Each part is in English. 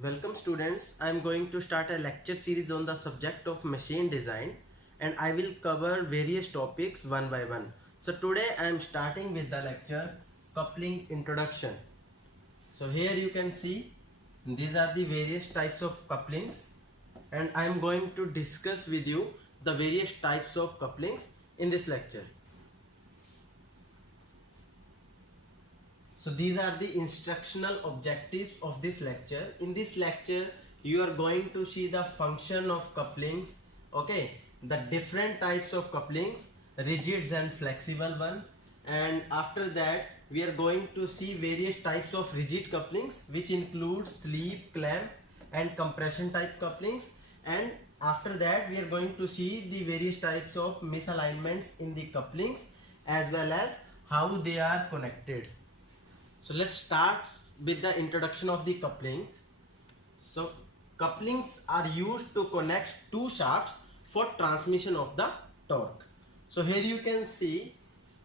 Welcome students, I am going to start a lecture series on the subject of machine design and I will cover various topics one by one. So today I am starting with the lecture coupling introduction. So here you can see these are the various types of couplings and I am going to discuss with you the various types of couplings in this lecture. So these are the instructional objectives of this lecture. In this lecture you are going to see the function of couplings, okay, the different types of couplings, rigids and flexible one, and after that we are going to see various types of rigid couplings which include sleeve, clamp and compression type couplings, and after that we are going to see the various types of misalignments in the couplings as well as how they are connected. So let's start with the introduction of the couplings. So couplings are used to connect two shafts for transmission of the torque. So here you can see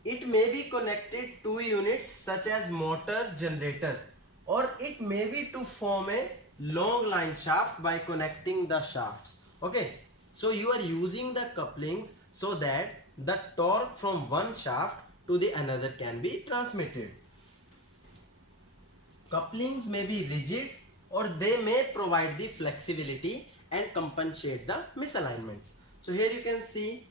it may be connected two units such as motor, generator, or it may be to form a long line shaft by connecting the shafts. Okay, so you are using the couplings so that the torque from one shaft to the another can be transmitted. Couplings may be rigid or they may provide the flexibility and compensate the misalignments. So here you can see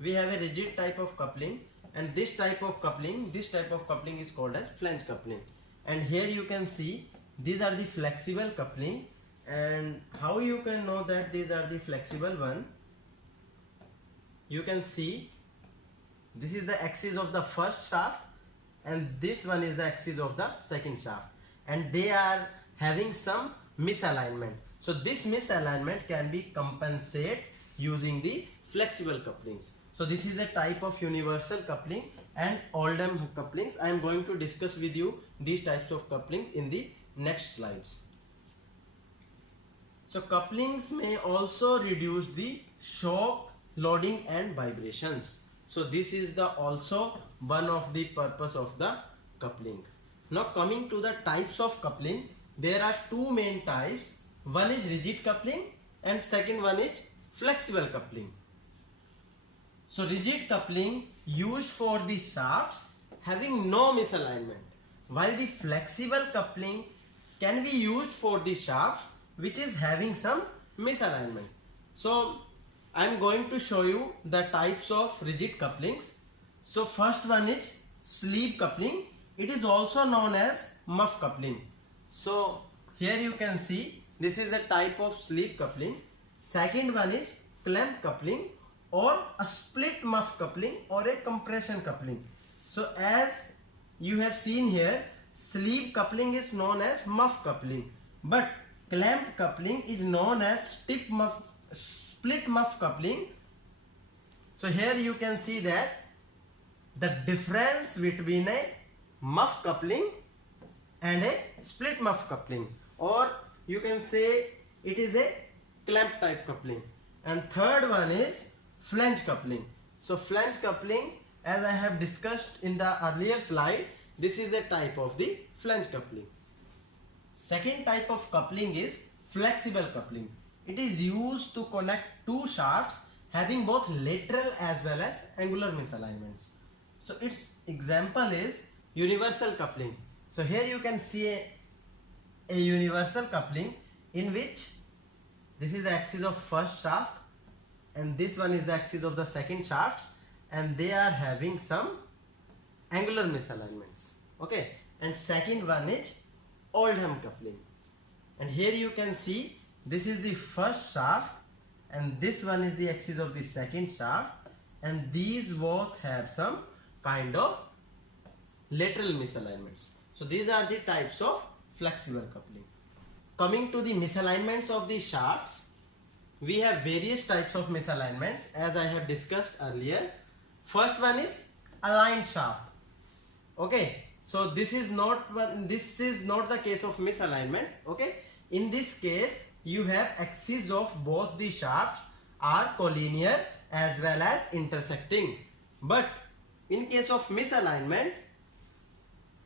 we have a rigid type of coupling, and this type of coupling is called as flange coupling. And here you can see these are the flexible coupling, and how you can know that these are the flexible one, you can see this is the axis of the first shaft and this one is the axis of the second shaft, and they are having some misalignment. So this misalignment can be compensated using the flexible couplings. So this is a type of universal coupling and Oldham couplings. I am going to discuss with you these types of couplings in the next slides. So couplings may also reduce the shock, loading and vibrations. So this is the also one of the purpose of the coupling. Now coming to the types of coupling, there are two main types. One is rigid coupling and second one is flexible coupling. So rigid coupling used for the shafts having no misalignment, while the flexible coupling can be used for the shafts which is having some misalignment. So I am going to show you the types of rigid couplings. So first one is sleeve coupling. It is also known as muff coupling. So here you can see this is the type of sleeve coupling. Second one is clamp coupling or a split muff coupling or a compression coupling. So as you have seen here, sleeve coupling is known as muff coupling, but clamp coupling is known as split muff coupling. So here you can see that the difference between a muff coupling and a split muff coupling, or you can say it is a clamp type coupling. And third one is flange coupling. So flange coupling, as I have discussed in the earlier slide, this is a type of the flange coupling. Second type of coupling is flexible coupling. It is used to connect two shafts having both lateral as well as angular misalignments. So its example is universal coupling. So here you can see a universal coupling in which this is the axis of first shaft and this one is the axis of the second shaft, and they are having some angular misalignments. Okay, and second one is Oldham coupling, and here you can see this is the first shaft and this one is the axis of the second shaft, and these both have some kind of lateral misalignments. So these are the types of flexible coupling. Coming to the misalignments of the shafts, we have various types of misalignments as I have discussed earlier. First one is aligned shaft. Okay, so this is not the case of misalignment. Okay, in this case you have axes of both the shafts are collinear as well as intersecting, but in case of misalignment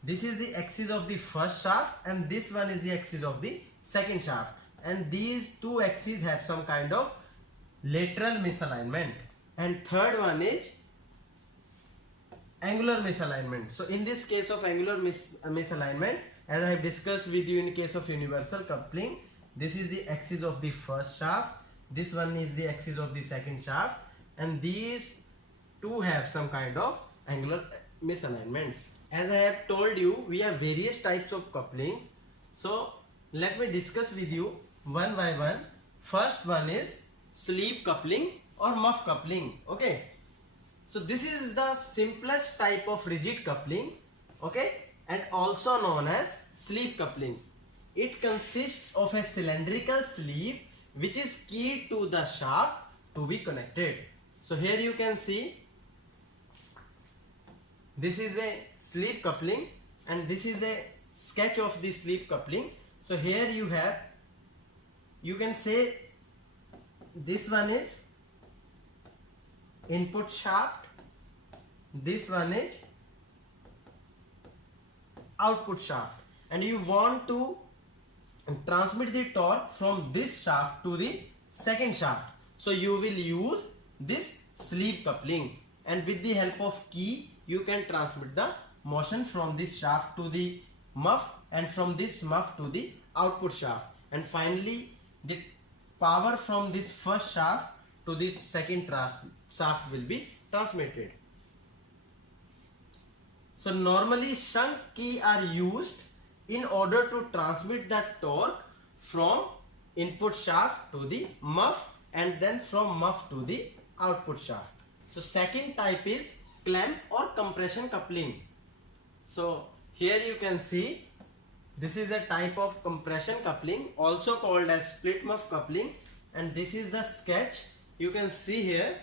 This is the axis of the first shaft and this one is the axis of the second shaft, and these two axes have some kind of lateral misalignment. And third one is angular misalignment. So in this case of angular misalignment, as I have discussed with you in case of universal coupling, this is the axis of the first shaft, this one is the axis of the second shaft, and these two have some kind of angular misalignments. As I have told you, we have various types of couplings. So let me discuss with you one by one. First one is sleeve coupling or muff coupling. Okay, so this is the simplest type of rigid coupling, okay, and also known as sleeve coupling. It consists of a cylindrical sleeve which is keyed to the shaft to be connected. So here you can see this is a sleeve coupling and this is a sketch of the sleeve coupling. So here you can say this one is input shaft, this one is output shaft, and you want to transmit the torque from this shaft to the second shaft. So you will use this sleeve coupling, and with the help of key you can transmit the motion from this shaft to the muff and from this muff to the output shaft, and finally the power from this first shaft to the second shaft will be transmitted. So normally shunt key are used in order to transmit that torque from input shaft to the muff and then from muff to the output shaft. So second type is clamp or compression coupling. So here you can see this is a type of compression coupling also called as split muff coupling, and this is the sketch. You can see here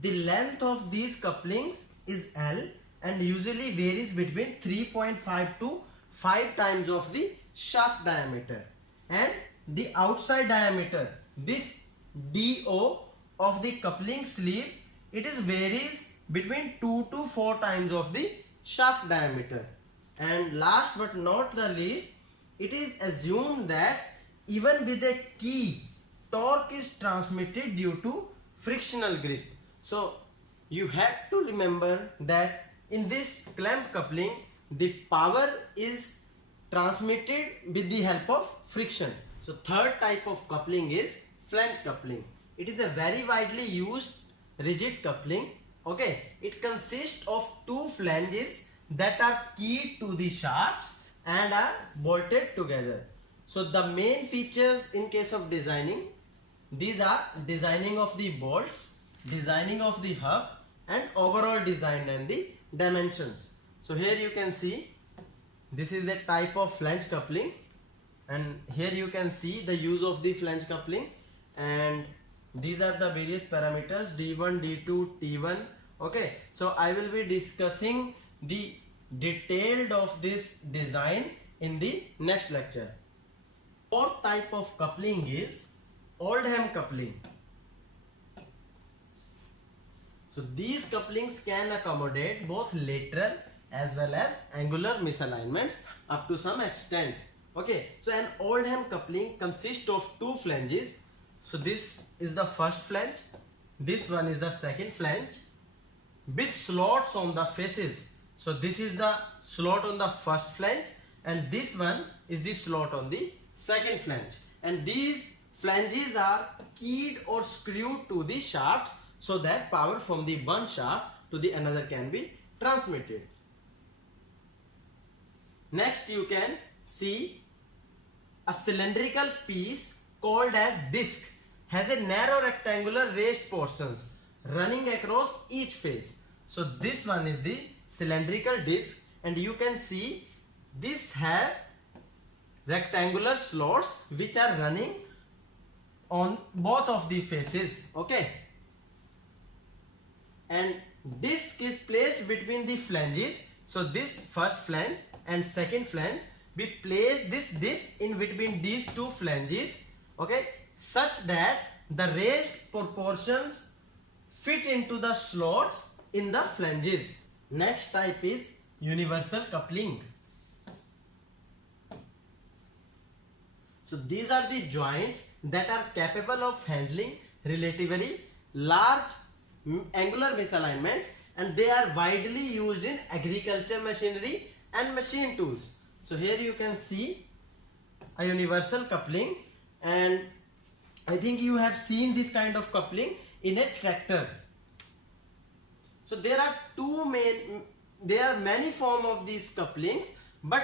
the length of these couplings is L and usually varies between 3.5 to 5 times of the shaft diameter, and the outside diameter, this DO of the coupling sleeve, it is varies between 2 to 4 times of the shaft diameter. And last but not the least, it is assumed that even with a key, torque is transmitted due to frictional grip. So you have to remember that in this clamp coupling, the power is transmitted with the help of friction. So third type of coupling is flange coupling. It is a very widely used rigid coupling. Okay, it consists of two flanges that are keyed to the shafts and are bolted together. So the main features in case of designing, these are designing of the bolts, designing of the hub, and overall design and the dimensions. So here you can see this is a type of flange coupling, and here you can see the use of the flange coupling, and these are the various parameters D1, D2, T1. Okay, so I will be discussing the detailed of this design in the next lecture. Fourth type of coupling is Oldham coupling. So these couplings can accommodate both lateral as well as angular misalignments up to some extent. Okay, so an Oldham coupling consists of two flanges. So this is the first flange, this one is the second flange with slots on the faces. So this is the slot on the first flange and this one is the slot on the second flange, and these flanges are keyed or screwed to the shafts so that power from the one shaft to the another can be transmitted. Next you can see a cylindrical piece called as disc has a narrow rectangular raised portions running across each face. So this one is the cylindrical disc, and you can see this have rectangular slots which are running on both of the faces. Okay, and disc is placed between the flanges. So this first flange and second flange, we place this disc in between these two flanges, okay, such that the raised proportions fit into the slots in the flanges. Next type is universal coupling. So these are the joints that are capable of handling relatively large angular misalignments, and they are widely used in agriculture machinery and machine tools. So here you can see a universal coupling, and I think you have seen this kind of coupling in a tractor. So there are many forms of these couplings, but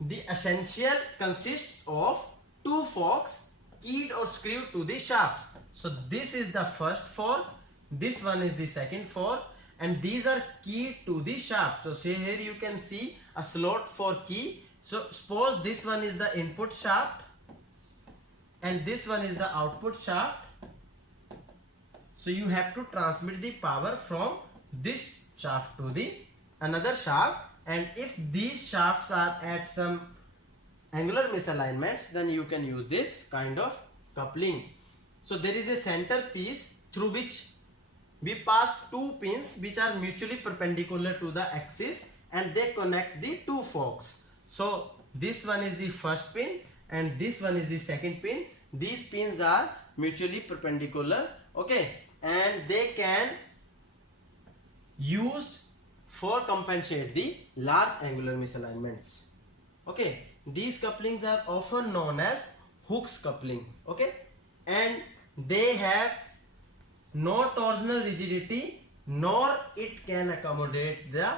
the essential consists of two forks keyed or screwed to the shaft. So this is the first fork, this one is the second fork, and these are keyed to the shaft. So say here you can see a slot for key. So suppose this one is the input shaft and this one is the output shaft. So you have to transmit the power from this shaft to the another shaft, and if these shafts are at some angular misalignments, then you can use this kind of coupling. So there is a center piece through which we pass two pins which are mutually perpendicular to the axis, and they connect the two forks. So this one is the first pin and this one is the second pin. These pins are mutually perpendicular, okay, and they can used for compensate the large angular misalignments. Okay, these couplings are often known as Hooke's coupling, okay, and they have no torsional rigidity, nor it can accommodate the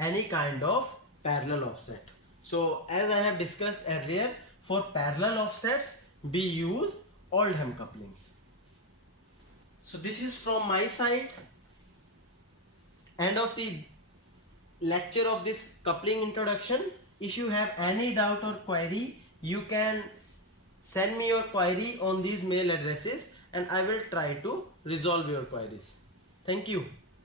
any kind of parallel offset. So as I have discussed earlier, for parallel offsets we use Oldham couplings. So this is from my side. End of the lecture of this coupling introduction. If you have any doubt or query, you can send me your query on these mail addresses and I will try to resolve your queries. Thank you.